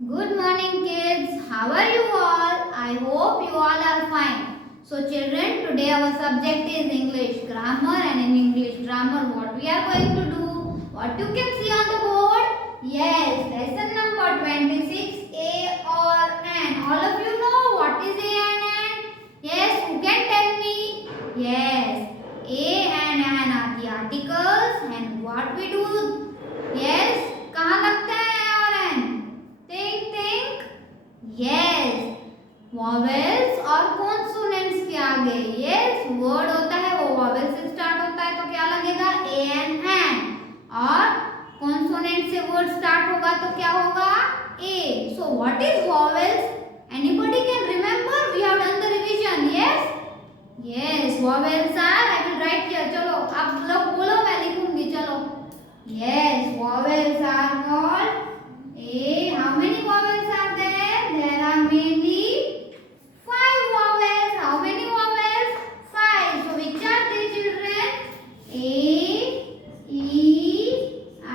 Good morning kids. How are you all? I hope you all are fine. So children, today our subject is English grammar, and in English grammar what we are going to do? What you can see on the board? Yes, lesson number 26, A or An. All of you know what is A and An? Yes, who can tell me? Yes, A and An are the articles, and what we do? Yes, कहाँ लगता है A और An? Think, think. Yes. Vowels और consonants के आगे yes word होता है वो वॉवेल से स्टार्ट होता है तो क्या लगेगा ए एन और कॉन्सोनेंट से वर्ड स्टार्ट होगा तो क्या होगा a. So what is vowels? Anybody can remember? We have done the revision. Yes yes vowels are I will write here. चलो आप लोग बोलो मैं लिखूंगी. चलो yes vowels are called A. How many vowels are there? There are mainly 5 vowels. How many vowels? 5. So which are they, children? A, E,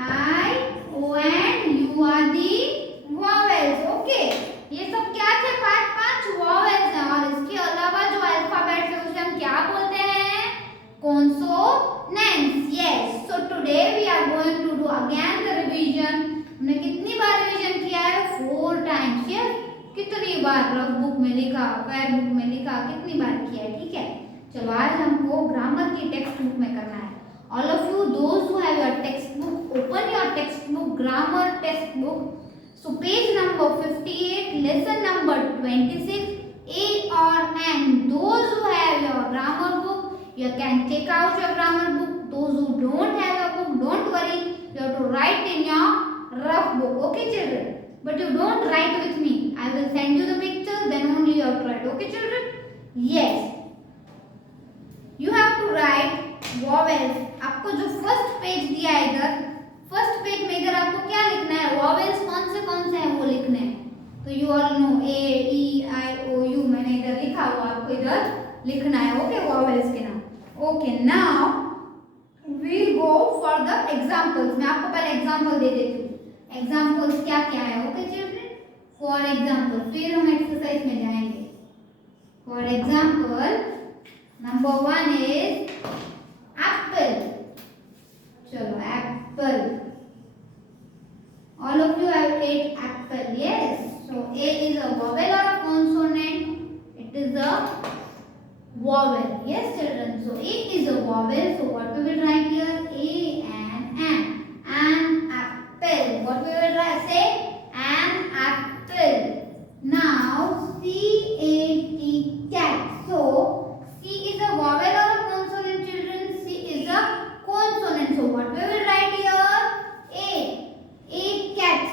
I, O and U are the vowels. Okay. ये सब क्या थे? 5 vowels हैं और इसके अलावा जो alphabet है उसे हम क्या बोलते हैं? Consonants. Yes. So today we are going to do again the revision. हमने कितनी बार रिवीजन किया है? 4 टाइम्स. यस कितनी बार रफ बुक में लिखा, फेयर बुक में लिखा, कितनी बार किया है. ठीक है चलो आज हमको ग्रामर की टेक्स्ट बुक में करना है. All of you those who have your text book open your text book grammar text book. So page number 58 lesson number 26 A और N. Those who have your grammar book you can take out your grammar book. Those who don't have a book, don't worry, you have to write in your rough book. Okay children, but you don't write with me. I will send you the pictures, then only you have to write. Okay children? Yes, you have to write vowels. आपको जो first page दिया है इधर, first page में इधर आपको क्या लिखना है? vowels कौन से हैं वो लिखने हैं. तो you all know A, E, I, O, U मैंने इधर लिखा हुआ, आपको इधर लिखना है. ओके vowels के नाम. Okay now we'll go for the examples. मैं आपको पहले एग्जांपल दे देती हूँ. एग्जांपल्स क्या क्या है? ओके चिल्ड्रन फॉर एग्जांपल फिर हम एक्सरसाइज में जाएंगे. For example number 1 is apple. चलो apple. All of you have ate apple. Yes so a is a vowel और a consonant. It is a vowel. Yes children, so A is a vowel, so what we will write here? A and an apple. What we will write? Say an apple. Now C A T cat. So C is a vowel or a consonant children? C is a consonant, so what we will write here? A cat.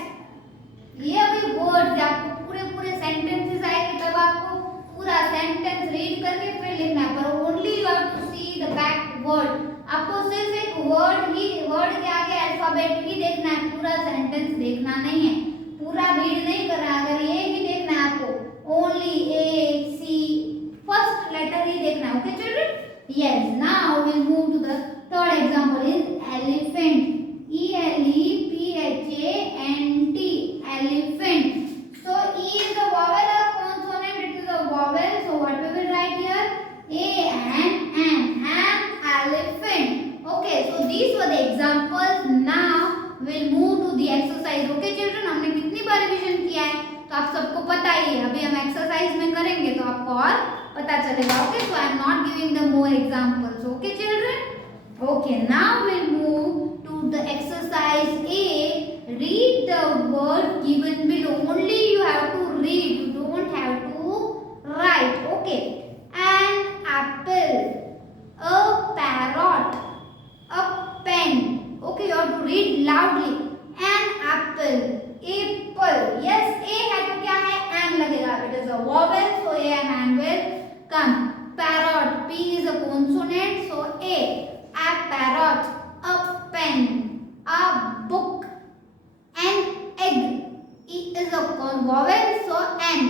ये अभी words आपको पूरे sentences आएंगे तब आपको पूरा sentence read करके फिर लिखना है. पर only you have to see the back word. आपको सिर्फ एक वर्ड के आगे अल्फाबेट ही देखना है, पूरा सेंटेंस देखना नहीं है, पूरा रीड नहीं करना है. अगर ये ही देखना है आपको only a see first letter ही देखना है. Okay children? Yes now we will move to the third example is elephant. E L E P H A N T elephant. So E is a vowel or consonant? It is a vowel. So what we will write here? A and an elephant. Okay. So these were the examples. Now we'll move to the exercise. Okay children? हमने कितनी बार revision किया है तो आप सबको पता ही है. अभी हम एक्सरसाइज में करेंगे तो आपको और पता चलेगा. Okay. So I am not giving the more examples. Okay children? Okay. Now we'll move to the exercise A. Read the word given below. Only you have to read. You don't have to write. Okay. An apple, a parrot, a pen. Okay, you have to read loudly. An apple, apple. Yes, A है तो क्या है? An लगेगा. It is a vowel, so A and an will come. Parrot, P is a consonant, so A. A parrot, a pen, a book. An egg. E is a vowel, so N.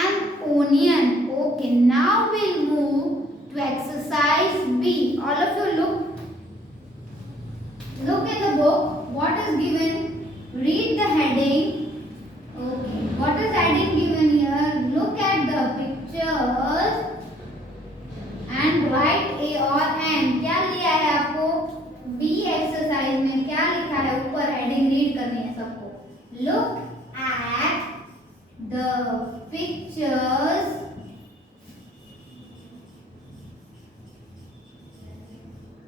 An onion. Okay, now we'll move to exercise B. All of you look at the book. What is given? Read the heading. Look at the pictures.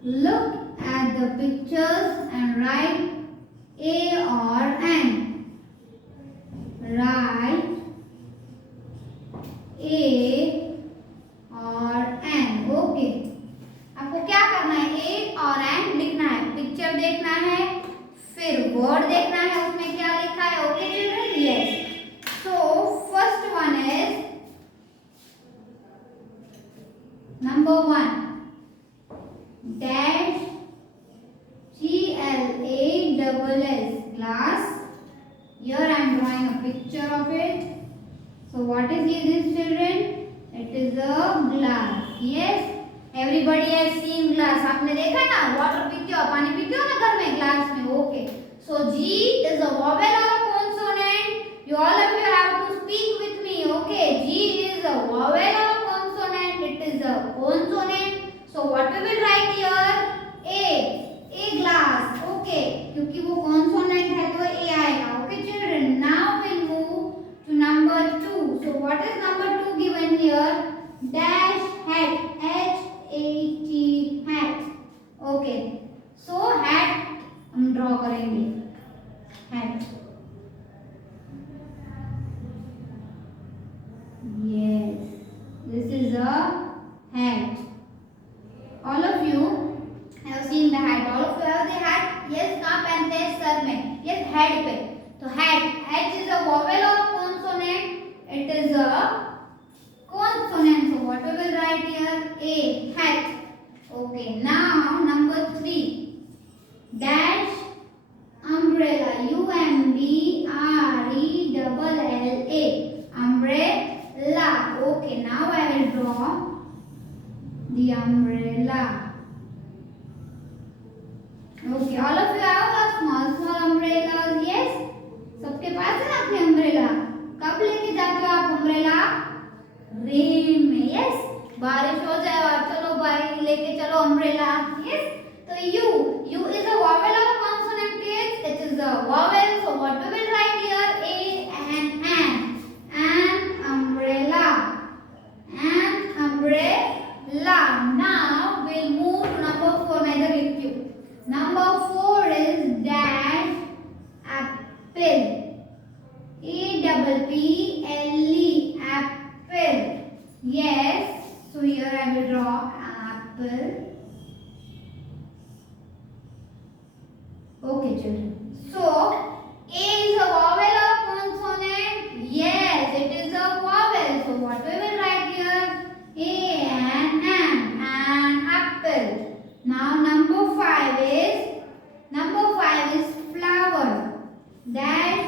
Look at the pictures and write A or N. Write A or N. Okay. आपको क्या करना है? A और N लिखना है. Picture देखना है, फिर वर्ड देखना है, उसमें क्या लिखा है. Okay children? Yes. So first one is number 1. Dash GLASS glass. Here I am drawing a picture of it. So what is this children? It is a glass. Yes. Everybody has seen glass. आपने देखा ना? Water पीते हो, पानी पीते हो ना घर में glass में. Okay. So G is a vowel or a consonant. You all of you have to speak with me. Okay. G is a vowel or a consonant. It is a consonant. So what we will write here? A glass. Okay. क्योंकि वो consonant है तो A आएगा. Okay children. Now we'll move to number 2. So what is number 2 given here? Dash hat. HAT hat. Okay. So hat हम draw करेंगे. Hat. Yes. This is a hat. All of you have seen the hat. All of you have the hat. Yes, कहाँ पहनते हैं? Sir में. Yes, head पे. तो hat. H is a vowel or consonant? It is a consonant. So what we will write here? A. Hat. Okay. Now number 3. Dash umbrella. UMBRELLA. Umbrella. Okay. Now I will draw the umbrella. Okay, all of you have a small umbrellas. Yes, सबके पास है ना अपनी umbrella. कब लेके जाते हो आप umbrella? Rain में. Yes, बारिश हो जाए और चलो भाई लेके चलो umbrella. Yes, तो U is a vowel or a consonant? Kids, it is a vowel. So what we will write here? A and an umbrella. An umbrella. Now we'll move to number 4. मैं इधर लिखती हूँ. Number 4 is dash apple. APPLE apple. Yes. So here I will draw apple. Okay, children. So A is a vowel or consonant? Yes, it is a vowel. So what we will write here? A and an apple. Now number 5 is flower. Dash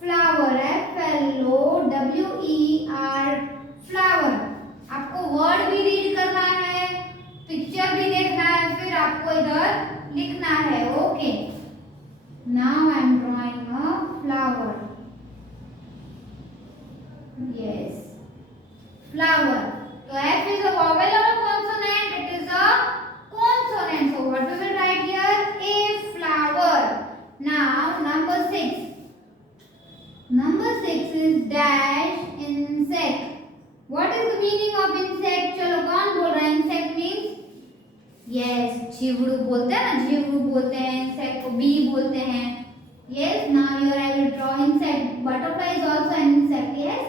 flower. FLOWER flower. आपको word भी read करना है, picture भी देखना है, फिर आपको इधर लिखना है. Okay. Now I am drawing a flower. Yes, flower. So F is a vowel or a consonant? It is a consonant. So what we will write here? A flower. Now number 6. Number 6 is dash insect. What is the meaning of insect? चलो कौन बोल रहा है? Insect means? Yes, जीवड़ू बोलते हैं ना, जीवड़ू बोलते हैं, insect को bee बोलते हैं. Yes, now here I will draw insect. Butterfly is also an insect. Yes.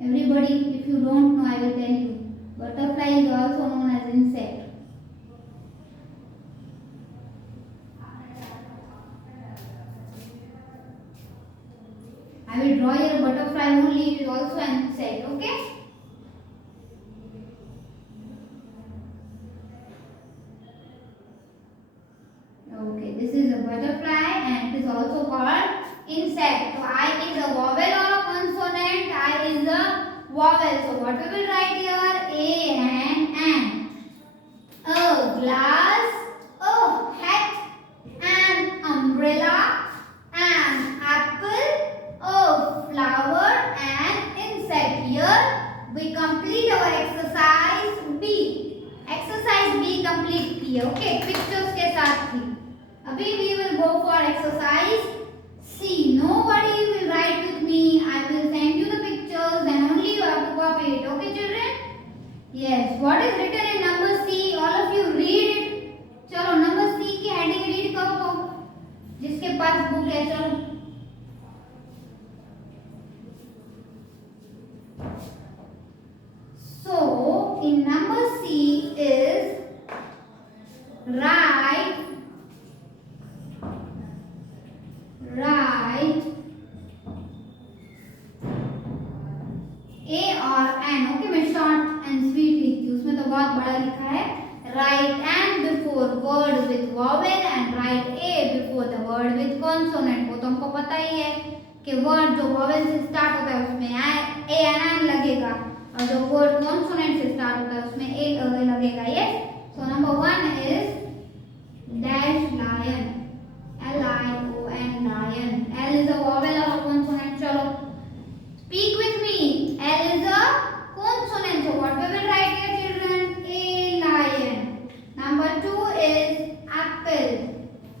Everybody, if you don't know, I will tell you. Butterfly is also known as insect. I will draw here a butterfly only. It is also an insect. Okay. Okay, this is a butterfly and it is also called insect. So I is a vowel or a consonant? I is a vowel. So what we will write here? A and an. A glass, a hat, an umbrella, an apple, a flower, an insect. Here we complete our exercise B. Exercise B complete किए. Okay, pictures के साथ थी. अभी we will go for exercise See, nobody will write with me. I will send you the pictures, then only you have to copy it. Okay, children? Yes. What is written in number C? All of you read it. चलो number C की heading read करो तो जिसके पास book है चलो. So in number C is write A और N. Okay मैं short and sweet लिखती हूँ, उसमें तो बहुत बड़ा लिखा है. Write N before word with vowel and write A before the word with consonant. वो तो हमको पता ही है कि वर्ड जो वॉवेल से स्टार्ट होता है उसमें A and N लगेगा और जो वर्ड कॉन्सोनेंट से स्टार्ट होता है उसमें A लगेगा. Yes. So number 1 is dash lion. LION lion. L is a vowel or a consonant. चलो speak with me. L is a consonant. So what we will write here children? A lion. Number 2 is apple.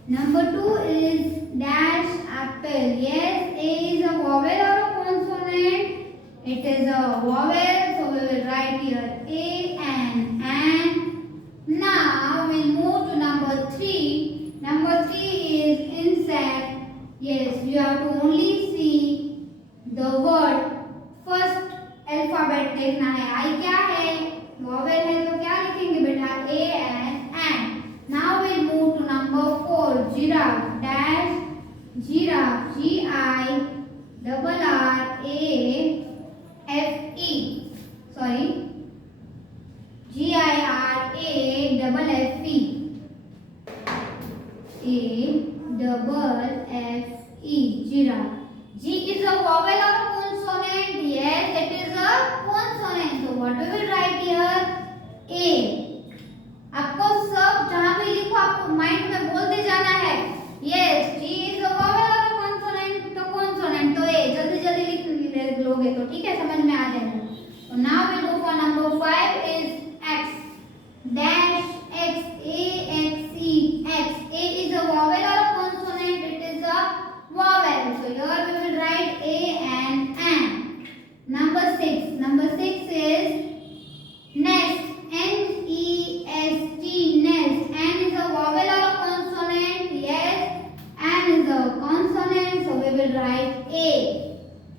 Number 2 is dash apple. Yes, A is a vowel or a consonant? It is a vowel. So we will write here A and N. Now we'll move to number 3. Number 3 is insect. Yes, you have to only see the word. First alphabet देखना है. I क्या है? Vowel है तो क्या लिखेंगे बेटा? A and N. Now we'll move to number 4. Giraffe. Dash giraffe. GIRRAFFE. Sorry. GIRAFFE. Giraffe. G is a vowel or a consonant? Yes, it is a consonant. So what we will write here? A. आपको सब जहाँ भी लिखो आपको mind में बोलते जाना है. Yes, G is a vowel or a consonant? तो consonant तो A. जल्दी जल्दी लिख लोगे तो ठीक है, समझ में आ जाएगा. So now we go for number 5 is X. Dash X. AXE. X. A is a vowel or a consonant? It is a vowel. So here we will write A and N. Number 6. Number 6 is nest. NEST. Nest. N is a vowel or a consonant? Yes, N is a consonant. So we will write A.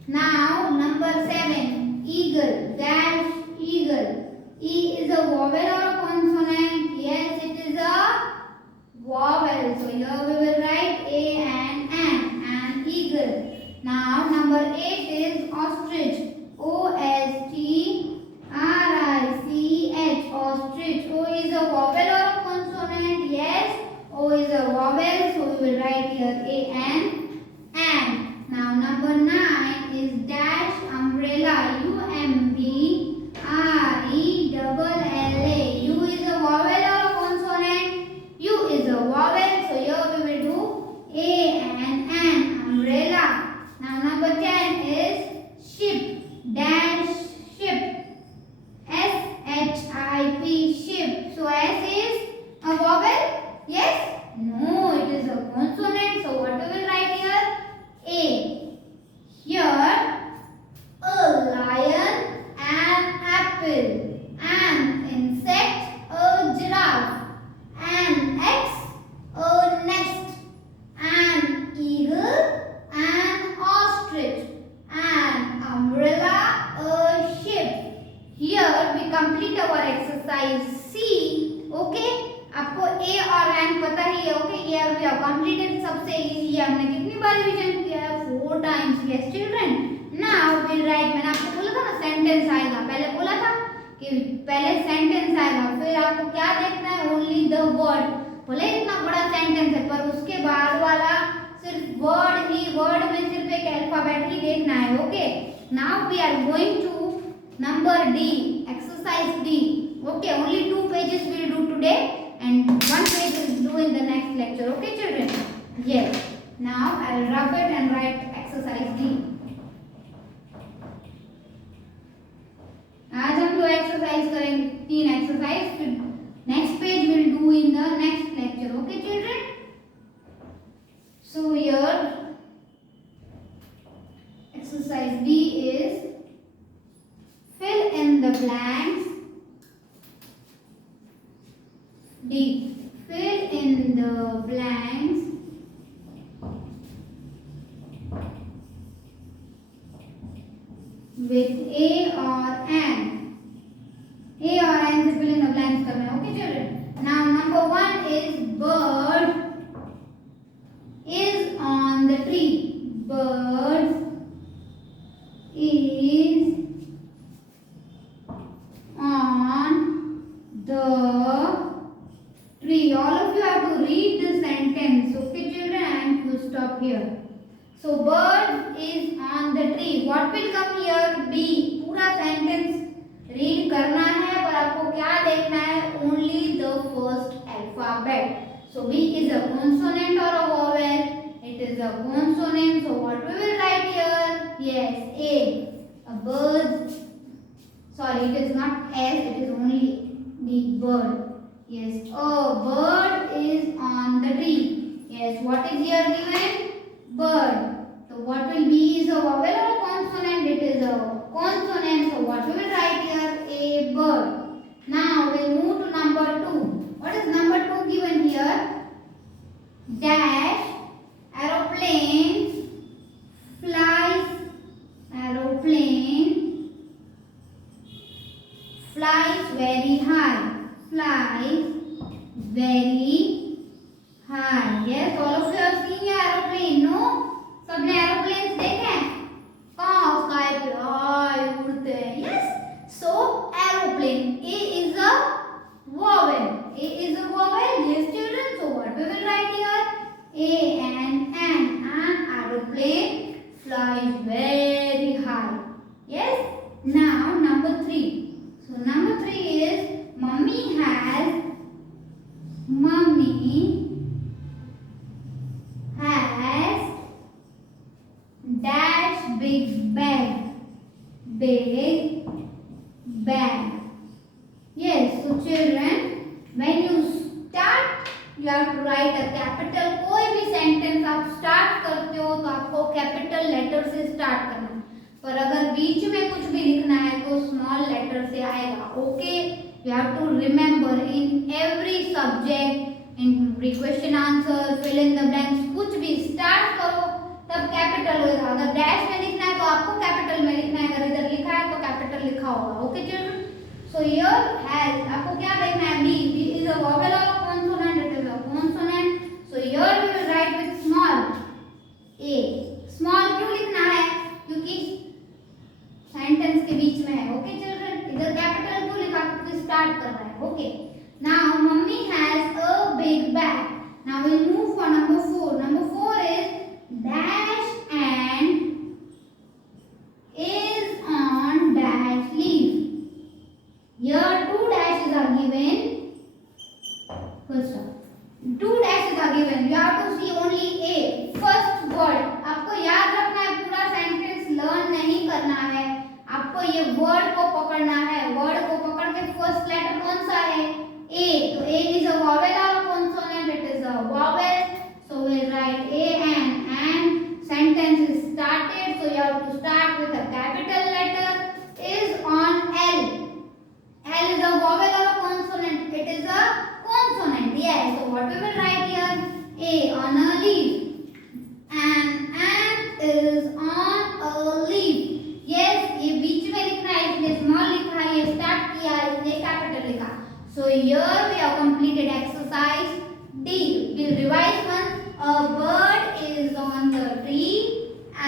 Now number 7. Eagle. Dash eagle. E is a vowel or a consonant? Yes, it is a vowel. So here we will write A and N. And eagle. Now number 8 is ostrich. OSTRICH. Ostrich. O is a vowel or a consonant? Yes, O is a vowel. So we will write here A and N. Now number 9 is dash umbrella. UMBRELLA. U is a vowel or a consonant? U is a vowel. So here we will do A and N. Umbrella. Now number 10 is ship. Dash ship. SHIP. Ship. So S is a vowel? Yes? No, it is a consonant. So what we will write here? A. Here a lion, an apple, an insect, a giraffe, an X, a nest, an eagle, an ostrich, an umbrella, a ship. Here we complete our exercise C. Okay, आपको A और N पता ही है. Okay, ये we have completed सबसे easy. ये हमने कितनी बार revision किया है? 4 times. Yes, children. Now we'll write. मैंने आपको बोला था ना सेंटेंस आएगा. पहले बोला था कि पहले सेंटेंस आएगा, फिर आपको क्या देखना है? Only the word. भले इतना बड़ा सेंटेंस है पर उसके बाद वाला सिर्फ वर्ड ही, वर्ड में सिर्फ एक अल्फाबेट ही देखना है. Okay, now we are going to number D, exercise D. Okay, only 2 pages we will do today and 1 page we will do in the next lecture. Okay, children? Yes. Now I will rub it and write exercise D. आज हम 2 exercise करेंगे, 3 exercise, फिर next page will do in the next lecture. Okay children? So here exercise B is fill in the blanks. D. Fill in the blanks with A or N. A or N से fill in the blanks करना है. Okay children. Now number 1 is bird is on the tree. Bird is on the tree. All of you have to read the sentence. Okay children, and full stop here. So bird is on the tree. What will come here? B. पूरा sentence read करना है, पर आपको क्या देखना है? Only the first alphabet. So B is a consonant or a vowel? It is a consonant. So what we will write here? Yes, A. A bird. Sorry, it is not S. It is only the bird. Yes, a bird is on the tree. Yes, what is here given? Bird. So what will be is a vowel or a consonant? It is a consonant. So what we will write here? A bird. Now we will move to number 2. What is number 2 given here? Dash. Aeroplane flies. Aeroplane flies very high. Flies very high. Yes, all of you have seen your aeroplane, no? सबने aeroplanes देखे हैं? कहाँ sky पे हाय उड़ते हैं? Yes. So aeroplane. A is a vowel. A is a vowel. Yes, children. So what we will write here? A and N. An aeroplane flies very high. Yes. Now number 3. So number 3 is Mummy has dash big bag. Big bag. Yes, so children, when you start, you have to write a capital. कोई भी sentence आप start करते हो तो आपको capital letter से start करना है. पर अगर बीच में कुछ भी लिखना है तो small letter से आएगा. Okay? You have to remember in every subject, in question answer, fill in the blanks, कुछ भी start करो तब कैपिटल होगा. अगर डैश में लिखना है तो आपको कैपिटल में लिखना है, अगर इधर लिखा है तो कैपिटल लिखा होगा. Okay children. So here has आपको क्या देखना है? B. B is a vowel और consonant. It is a consonant. So here we will write with small a. Small क्यों लिखना है? क्योंकि सेंटेंस के बीच में है. Okay children. इधर कैपिटल क्यों लिखा? क्योंकि स्टार्ट कर रहा है. Okay. Now mummy has a big bag. Now we will move for number 4. Number 4 is dash and is on dash leaf. Here 2 dashes are given. First up, 2 dashes are given. You have to see only A. First word. आपको याद रखना है, पूरा sentence learn नहीं करना है. आपको ये वर्ड को पकड़ना है. वर्ड को पकड़ के फर्स्ट लेटर कौन सा है? A. तो A is a vowel or a consonant? It is a vowel. So we will write A and sentence is started. So you have to start with a capital letter. Is on L. L is a vowel or a consonant? It is a consonant. Yes. So what we will write here? A on a leaf. And ant is on a leaf. Yes. ये बीच में लिखना है, इसलिए small लिखा है. ये start किया है, इसलिए capital लिखा. So here we have completed exercise D. We'll revise once. A bird is on the tree.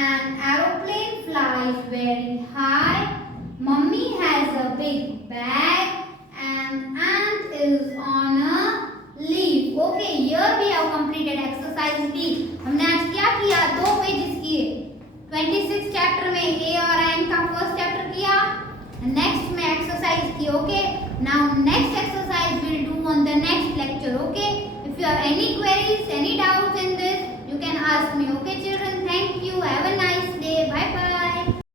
An aeroplane flies very high. Mummy has a big bag. An ant is on a leaf. Okay, here we have completed exercise D. हमने आज क्या किया? 2 pages किए. 26 chapter में A और N का first chapter किया. Next में एक्सरसाइज की. Okay. Now next exercise we'll do on the next lecture. Okay. If you have any queries, any doubts in this, you can ask me. Okay children, thank you. Have a nice